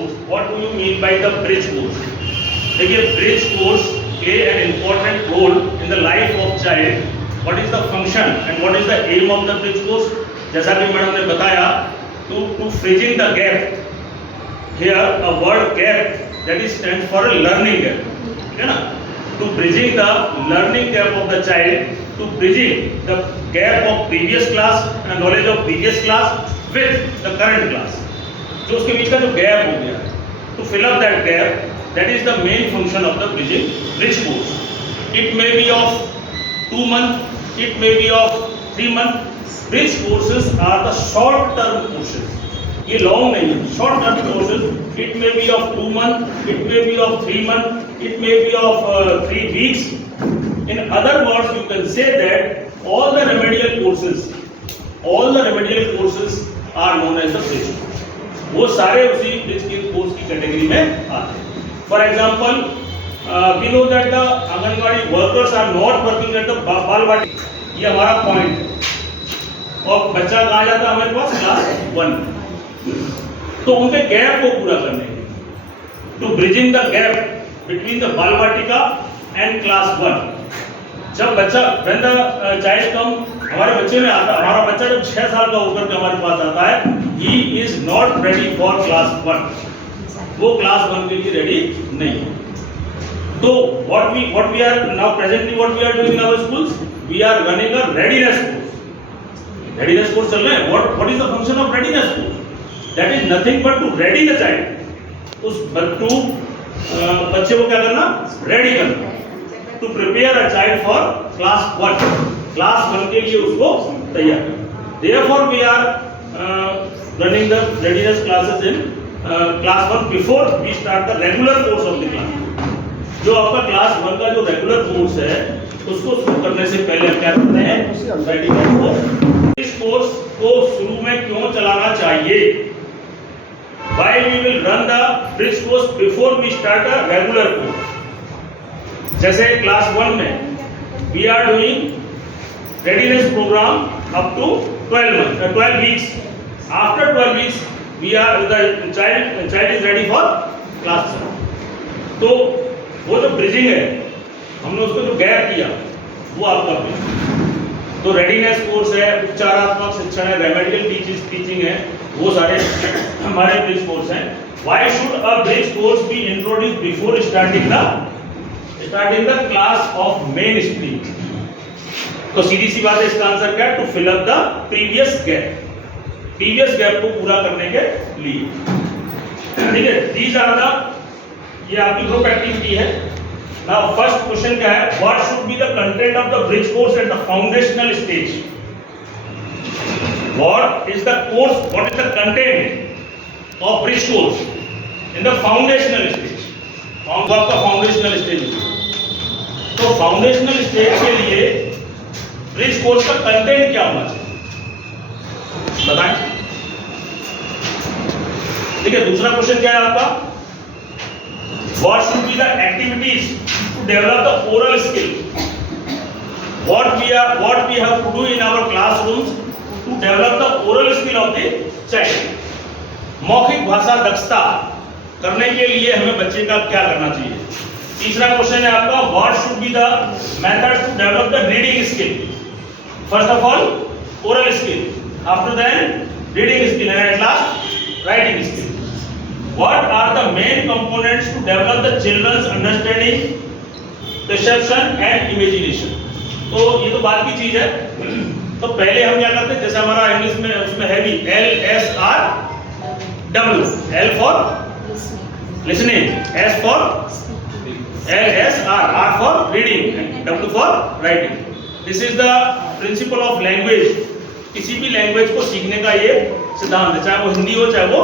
course. What do you mean by the bridge course? देखिए bridge course play an important role in the life of child. What is the function and what is the aim of the bridge course? जैसा कि madam ने बताया, to bridging the gap. Here a word gap that is stands for a learning gap. ठीक है ना? To bridging the learning gap of the child, to bridging the gap of previous class and knowledge of previous class with the current class. जो उसके बीच का जो gap हो गया, to fill up that gap, that is the main function of the bridge course. It may be of 2 months, it may be of 3 months. Bridge courses are the short term courses. ये long नहीं है, short term courses. It may be of 2 month, it may be of 3 month, it may be of 3 weeks. In other words you can say that all the remedial courses are known as the bridge course. वो सारे उसी bridge की course की category में आते हैं. For example we know that the anganwadi workers are not working at the balwadi. ये हमारा पॉइंट है. और बच्चा कहाँ जाता है हमारे पास? क्लास 1. तो उनके गैप को पूरा करने के लिए, to bridging the gap between the Bal Vatika and class 1. जब बच्चा व्हेन द चाइल्ड कम, हमारे बच्चे में आता, हमारा बच्चा जब 6 साल का होकर के हमारे पास आता है, he is not ready for class 1. वो क्लास 1 के लिए रेडी नहीं है. तो what we are now presently what we are doing in our schools, we are running a readiness course. Readiness course चल रहे हैं. What is the function of readiness course? That is nothing but to ready the child. उस बच्चे को क्या करना? Ready करना. To prepare a child for class 1. Class 1 के लिए उसको तैयार करना. Therefore we are running the readiness classes in class 1 before we start the regular course of the class. जो आपका क्लास 1 का जो रेगुलर कोर्स है, उसको शुरू करने से पहले हम क्या करते हैं? Readiness course. इस कोर्स को शुरू में क्यों चलाना चाहिए? Why we will run the bridge course before we start a regular course? जैसे क्लास 1 में we are doing readiness program up to 12 weeks. After 12 weeks we are the child is ready for class 7. तो वो जो bridging है, हमने उसको जो gap किया, वो आपका ब्रिज. तो रेडीनेस कोर्स है, उपचारात्मक शिक्षण है, रेमेडियल टीचिंग है, वो सारे हमारे ब्रिज कोर्स हैं. Why should a bridge course be introduced before starting the class of mainstream? तो सीधी सी बात है, इसका आंसर क्या है? To fill up the previous gap को पूरा करने के लिए. ठीक है. दीज आर द, ये आपकी ग्रुप एक्टिविटी है. नाउ फर्स्ट क्वेश्चन क्या है? What should be the content of the bridge course at the foundational stage? What is the content of bridge course in the foundational stage? आपका foundational stage. तो foundational stage के लिए bridge course का content क्या होना चाहिए? बताएं. ठीक है. दूसरा क्वेश्चन क्या है आपका? What should be the activities to develop the oral skill? What we have to do in our classrooms to develop the oral skill of the child? मौखिक भाषा दक्षता करने के लिए हमें बच्चे का क्या करना चाहिए? तीसरा क्वेश्चन है आपका, what should be the method to develop the reading skill? First of all oral skill, after that reading skill, and at last writing skill. What are the main components to develop the children's understanding, perception and imagination? तो ये तो बात की चीज है. तो पहले हम क्या करते हैं, जैसे हमारा इंग्लिश में उसमें है भी LSRW. L for listening, S for LSR, R for reading and W for writing. This is the principle of language. किसी भी लैंग्वेज को सीखने का ये सिद्धांत है, चाहे वो हिंदी हो चाहे वो